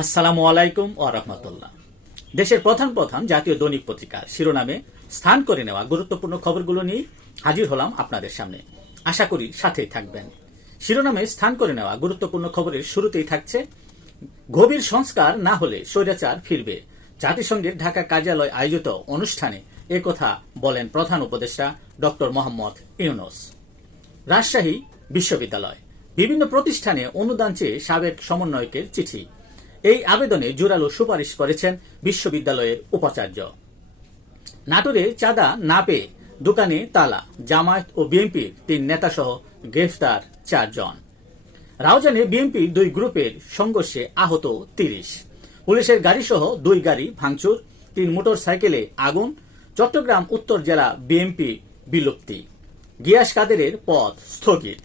আসসালামু আলাইকুম ও রহমতুল্লাহ। দেশের প্রধান প্রধান জাতীয় দৈনিক পত্রিকার শিরোনামে স্থান করে নেওয়া গুরুত্বপূর্ণ খবরগুলো নিয়ে হাজির হলাম আপনাদের সামনে। আশা করি সাথেই থাকবেন। শিরোনামে স্থান করে নেওয়া গুরুত্বপূর্ণ খবরের শুরুতেই থাকছে, গভীর সংস্কার না হলে স্বৈরাচার ফিরবে। জাতিসংঘের ঢাকা কার্যালয় আয়োজিত অনুষ্ঠানে একথা বলেন প্রধান উপদেষ্টা ডক্টর মোহাম্মদ ইউনুস। রাজশাহী বিশ্ববিদ্যালয়। বিভিন্ন প্রতিষ্ঠানে অনুদান চেয়ে সাবেক সমন্বয়কের চিঠি। এই আবেদনে জোরালো সুপারিশ করেছেন বিশ্ববিদ্যালয়ের উপাচার্য। নাটোরে চাঁদা না পেয়ে দোকানে তালা, জামায়াত ও বিএনপির তিন নেতাসহ গ্রেফতার চারজন। রাউজানে বিএনপি দুই গ্রুপের সংঘর্ষে আহত তিরিশ। পুলিশের গাড়িসহ দুই গাড়ি ভাঙচুর, তিন মোটর সাইকেলে আগুন, চট্টগ্রাম উত্তর জেলা বিএনপি বিলুপ্তি। গিয়াস কাদেরের পথ স্থগিত।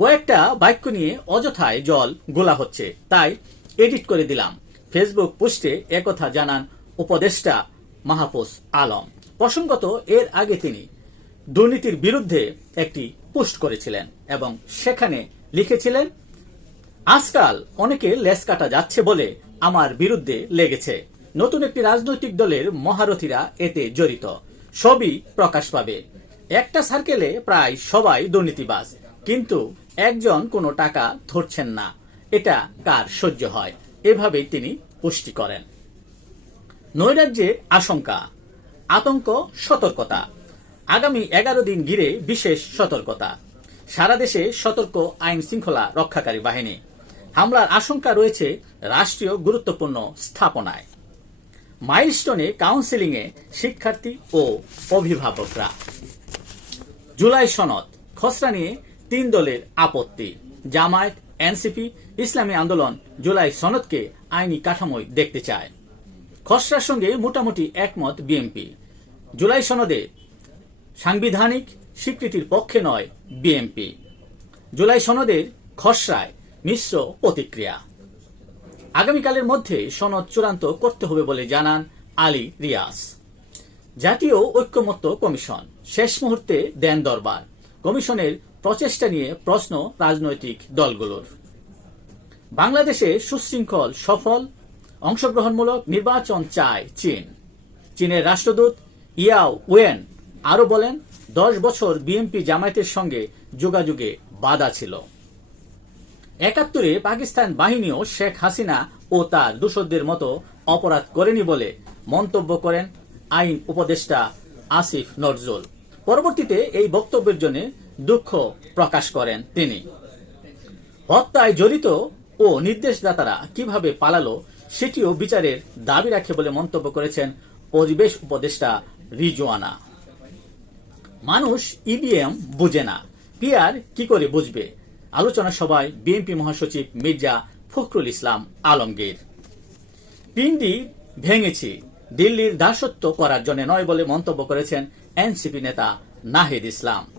কয়েকটা বাক্য নিয়ে অযথায় জল গোলা হচ্ছে, তাই এডিট করে দিলাম। ফেসবুক পোস্টে একথা জানান উপদেষ্টা মাহফুজ আলম। প্রসঙ্গত, এর আগে তিনি দুর্নীতির বিরুদ্ধে একটি পোস্ট করেছিলেন এবং সেখানে লিখেছিলেন, আজকাল অনেকে লেস কাটা যাচ্ছে বলে আমার বিরুদ্ধে লেগেছে। নতুন একটি রাজনৈতিক দলের মহারথীরা এতে জড়িত। সবই প্রকাশ পাবে। একটা সার্কেলে প্রায় সবাই দুর্নীতিবাজ। কিন্তু একজন কোনো টাকা ধরছেন না। এটা কার সহ্য হয়? এভাবেই তিনি পুষ্টি করেন। নৈরাজ্যে আশঙ্কা, আতঙ্ক, সতর্কতা। আগামী এগারো দিন ঘিরে বিশেষ সতর্কতা। সারা দেশে সতর্ক আইন শৃঙ্খলা রক্ষাকারী বাহিনী। হামলার আশঙ্কা রয়েছে রাষ্ট্রীয় গুরুত্বপূর্ণ স্থাপনায়। মাইলস্টোনে কাউন্সেলিংয়ে শিক্ষার্থী ও অভিভাবকরা। জুলাই সনদ, খসড়া নিয়ে তিন দলের আপত্তি। জামায়াত এনসিপি, ইসলামী আন্দোলন জুলাই সনদকে আইনি কাঠামোয় দেখতে চায়। খসড়ার সঙ্গে মোটামুটি একমত বিএনপি। জুলাই সনদে সাংবিধানিক স্বীকৃতির পক্ষে নয় বিএনপি। জুলাই সনদের খসড়ায় মিশ্র প্রতিক্রিয়া। আগামীকালের মধ্যে সনদ চূড়ান্ত করতে হবে বলে জানান আলী রিয়াজ। জাতীয় ঐক্যমত্য কমিশন শেষ মুহূর্তে দেন দরবার। কমিশনের প্রচেষ্টা নিয়ে প্রশ্ন রাজনৈতিক দলগুলোর। বাংলাদেশে সুশৃঙ্খল, সফল, অংশগ্রহণমূলক নির্বাচন চায় চীন। চীনের রাষ্ট্রদূত ইয়াও ওয়েন আরও বলেন, দশ বছর বিএনপি জামায়াতের সঙ্গে যোগাযোগে বাধা ছিল। একাত্তরে পাকিস্তান বাহিনীও শেখ হাসিনা ও তার দূষরদের মতো অপরাধ করেনি বলে মন্তব্য করেন আইন উপদেষ্টা আসিফ নজরুল। পরবর্তীতে এই বক্তব্যের জন্য দুঃখ প্রকাশ করেন তিনি। হত্যায় জড়িত ও নির্দেশদাতারা কীভাবে পালালো সেটিও বিচারের দাবি রাখে বলে মন্তব্য করেছেন পরিবেশ উপদেষ্টা রিজওয়ানা। মানুষ ইভিএম বুঝে না। পিআর কি করে বুঝবে? আলোচনা সভায় বিএনপি মহাসচিব মির্জা ফখরুল ইসলাম আলমগীর। পিন্ডি ভেঙেছি, দিল্লির দাসত্ব করার জন্য নয় বলে মন্তব্য করেছেন এনসিপি নেতা নাহিদ ইসলাম।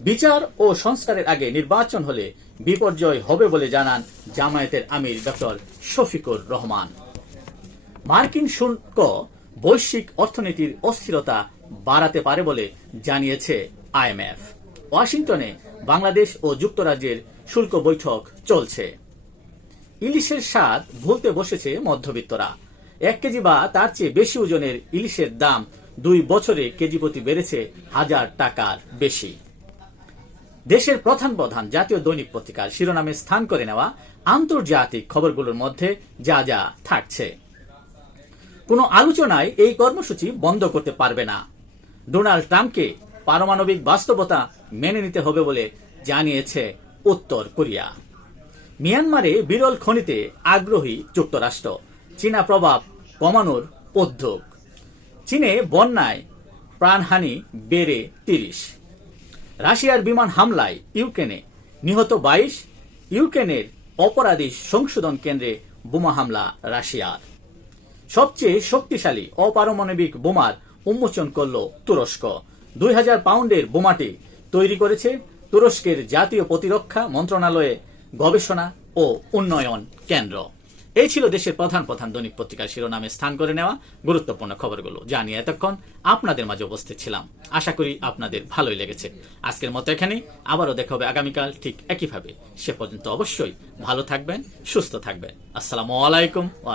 বিচার ও সংস্কারের আগে নির্বাচন হলে বিপর্যয় হবে বলে জানান জামায়াতের আমির ডক্টর শফিকুর রহমান। মার্কিন শুল্ক বৈশ্বিক অর্থনীতির অস্থিরতা বাড়াতে পারে বলে জানিয়েছে আইএমএফ। ওয়াশিংটনে বাংলাদেশ ও যুক্তরাজ্যের শুল্ক বৈঠক চলছে। ইলিশের স্বাদ ভুলতে বসেছে মধ্যবিত্তরা। এক কেজি বা তার চেয়ে বেশি ওজনের ইলিশের দাম দুই বছরে কেজি প্রতি বেড়েছে হাজার টাকার বেশি। দেশের প্রধান প্রধান জাতীয় দৈনিক পত্রিকার শিরোনামে স্থান করে নেওয়া আন্তর্জাতিক খবরগুলোর মধ্যে যা যা থাকছে। কোনো আলোচনায় এই কর্মসূচি বন্ধ করতে পারবে না। ডোনাল্ড ট্রাম্পকে পারমাণবিক বাস্তবতা মেনে নিতে হবে বলে জানিয়েছে উত্তর কোরিয়া। মিয়ানমারে বিরল খনিতে আগ্রহী যুক্তরাষ্ট্র। চীনা প্রভাব কমানোর উদ্যোগ। চীনে বন্যায় প্রাণহানি বেড়ে তিরিশ। রাশিয়ার বিমান হামলায় ইউক্রেনে নিহত বাইশ। ইউক্রেনের অপরাধী সংশোধন কেন্দ্রে বোমা হামলা রাশিয়ার। সবচেয়ে শক্তিশালী অপারমাণবিক বোমার উন্মোচন করল তুরস্ক। দুই হাজার পাউন্ডের বোমাটি তৈরি করেছে তুরস্কের জাতীয় প্রতিরক্ষা মন্ত্রণালয়ে গবেষণা ও উন্নয়ন কেন্দ্র। এই ছিল দেশের প্রধান প্রধান দৈনিক পত্রিকার শিরোনামে স্থান করে নেওয়া গুরুত্বপূর্ণ খবরগুলো। যা নিয়ে এতক্ষণ আপনাদের মাঝে উপস্থিত ছিলাম। আশা করি আপনাদের ভালোই লেগেছে। আজকের মতো এখানে আবারও দেখা হবে আগামীকাল ঠিক একইভাবে। সে পর্যন্ত অবশ্যই ভালো থাকবেন, সুস্থ থাকবেন। আসসালামু আলাইকুম ওয়া